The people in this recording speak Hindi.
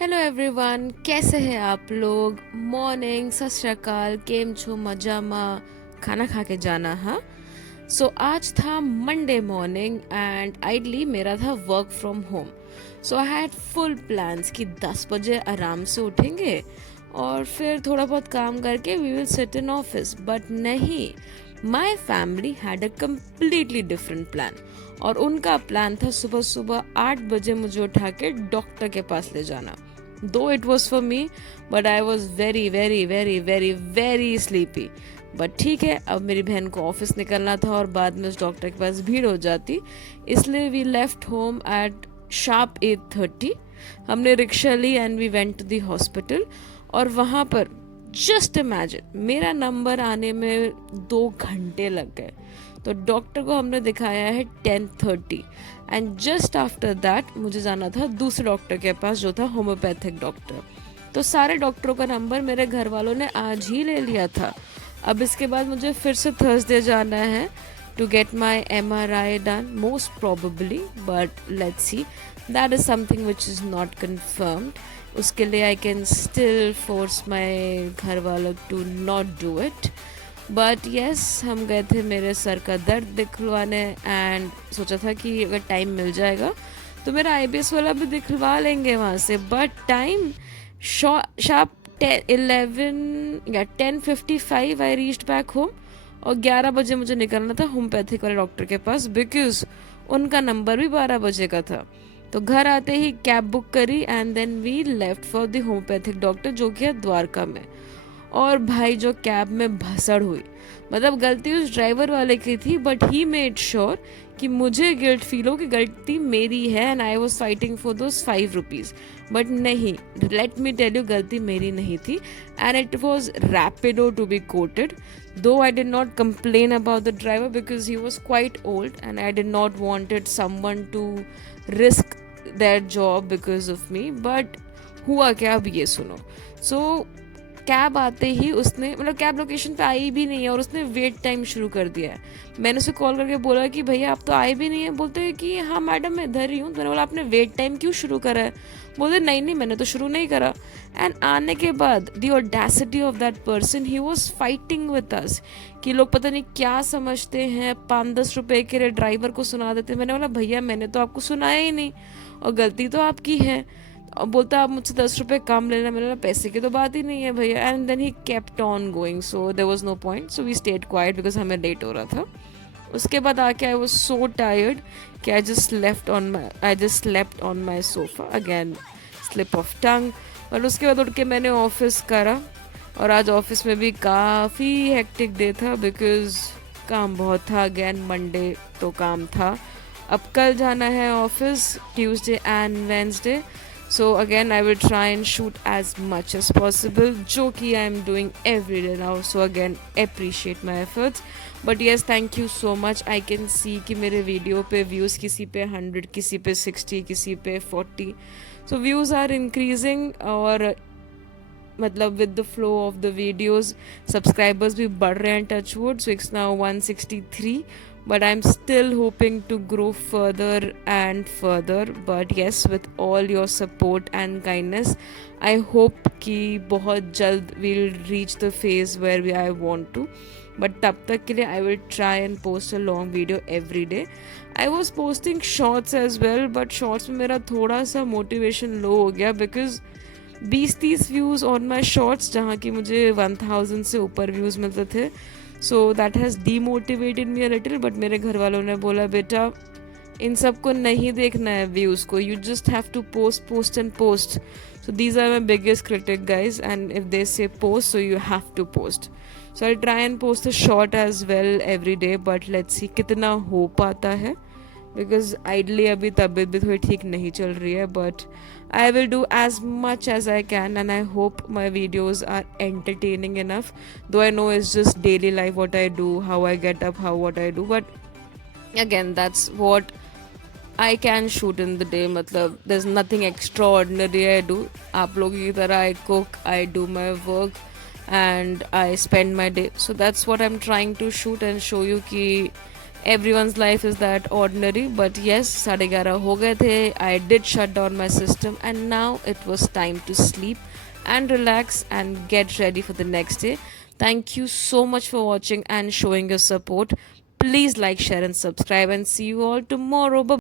हेलो एवरीवन, कैसे हैं आप लोग। मॉर्निंग, सत श्री अकाल, केम छो, मजामा, खाना खा के जाना। हाँ, आज था मंडे मॉर्निंग एंड आइडली मेरा था work from home. I had full plans कि 10 बजे आराम से उठेंगे और फिर थोड़ा बहुत काम करके we will sit in office. But नहीं, my family had a completely different plan. और उनका प्लान था सुबह सुबह 8 बजे मुझे उठा के डॉक्टर के पास ले जाना। दो it was for me, but I was very very very very very sleepy. But ठीक है, अब मेरी बहन को ऑफिस निकलना था और बाद में उस डॉक्टर के पास भीड़ हो जाती, इसलिए we left home at sharp 8:30। हमने रिक्शा ली and we went to the hospital. और वहाँ पर जस्ट इमेजिन, मेरा नंबर आने में 2 घंटे लग गए। तो डॉक्टर को हमने दिखाया है 10:30 एंड जस्ट आफ्टर दैट मुझे जाना था दूसरे डॉक्टर के पास जो था होम्योपैथिक डॉक्टर। तो सारे डॉक्टरों का नंबर मेरे घर वालों ने आज ही ले लिया था। अब इसके बाद मुझे फिर से थर्सडे जाना है to get my MRI done most probably, but let's see, that is something which is not confirmed. उसके लिए I can still force my घर वालों to not do it. But yes, हम गए थे मेरे सर का दर्द दिखलवाने एंड सोचा था कि अगर टाइम मिल जाएगा तो मेरा IBS वाला भी दिखलवा लेंगे वहाँ से। बट टाइम शार्प 11 या 10:55 आई रीच्ड बैक होम। और 11 बजे मुझे निकलना था होम्योपैथिक वाले डॉक्टर के पास बिकॉज उनका नंबर भी 12 बजे का था। तो घर आते ही कैब बुक करी and then we left for the homeopathic doctor जो कि है द्वारका में। और भाई जो कैब में भसड़ हुई, मतलब गलती उस ड्राइवर वाले की थी, बट ही मेड श्योर कि मुझे गिल्ट फील हो कि गलती मेरी है and I was fighting for those 5 rupees. But नहीं, लेट मी टेल यू, गलती मेरी नहीं थी and it was Rapido to be coated. दो I did not complain about the driver because he was quite old and I did not wanted someone to risk that job because of me. But हुआ क्या, अब ये सुनो। कैब आते ही उसने, मतलब कैब लोकेशन पे आई भी नहीं है और उसने वेट टाइम शुरू कर दिया है। मैंने उसे कॉल करके बोला कि भैया आप तो आए भी नहीं है। बोलते हैं कि हाँ मैडम मैं इधर ही हूँ। तो मैंने बोला आपने वेट टाइम क्यों शुरू करा है। बोलते नहीं नहीं मैंने तो शुरू नहीं करा। एंड आने के बाद the audacity of that person, he was fighting with us कि लोग पता नहीं क्या समझते हैं, 5-10 रुपए के लिए ड्राइवर को सुना देते। मैंने बोला भैया मैंने तो आपको सुनाया ही नहीं और गलती तो आपकी है। और बोलता आप मुझसे 10 रुपए कम लेना। मैंने बोला पैसे की तो बात ही नहीं है भैया। And then he kept on going, so there was no point, so we stayed quiet because हमें लेट हो रहा था। उसके बाद आके आई वाज सो टायर्ड कि I just slept on my sofa again, slip of tongue. और उसके बाद उठ के मैंने ऑफिस करा और आज ऑफिस में भी काफ़ी हेक्टिक डे था बिकॉज काम बहुत था। अगेन मंडे तो काम था। अब कल जाना है office, Tuesday and Wednesday. So again, I will try and shoot as much as possible, जो कि I am doing every day now. So again, appreciate my efforts. But yes, thank you so much. I can see कि मेरे वीडियो पे व्यूज़ किसी पे 100, किसी पे 60, किसी पे 40. So views are increasing और मतलब with the flow of the videos subscribers भी बढ़ रहे हैं, touch wood. So it's now 163, but I'm still hoping to grow further and further. But yes, with all your support and kindness, I hope कि बहुत जल्द we'll reach the phase where I want to. But तब तक के लिए I will try and post a long video every day. I was posting shorts as well, but shorts में मेरा थोड़ा सा motivation low हो गया because 20-30 views on my shorts, जहाँ की मुझे 1000 से ऊपर व्यूज़ मिलते थे। So that has demotivated me a little. But मेरे घर वालों ने बोला बेटा इन सब को नहीं देखना है व्यूज़ को, you just have to post and post. So these are my biggest critic guys and if they say post so you have to post. So I try and post the short as well every day, but let's see कितना हो पाता है बिकॉज आइडली अभी तबीयत भी थोड़ी ठीक नहीं चल रही है। But I will do as much as I can and I hope my videos are entertaining enough. Though I know it's just daily life what I do, how I get up, how what I do, but again that's what I can shoot in the day. मतलब there's nothing extraordinary I do. आप लोगों की तरह I cook, I do my work and I spend my day. So that's what I'm trying to shoot and show you कि everyone's life is that ordinary, but yes, 11:30 ho gaye the. I did shut down my system, and now it was time to sleep and relax and get ready for the next day. Thank you so much for watching and showing your support. Please like, share, and subscribe, and see you all tomorrow. Bye.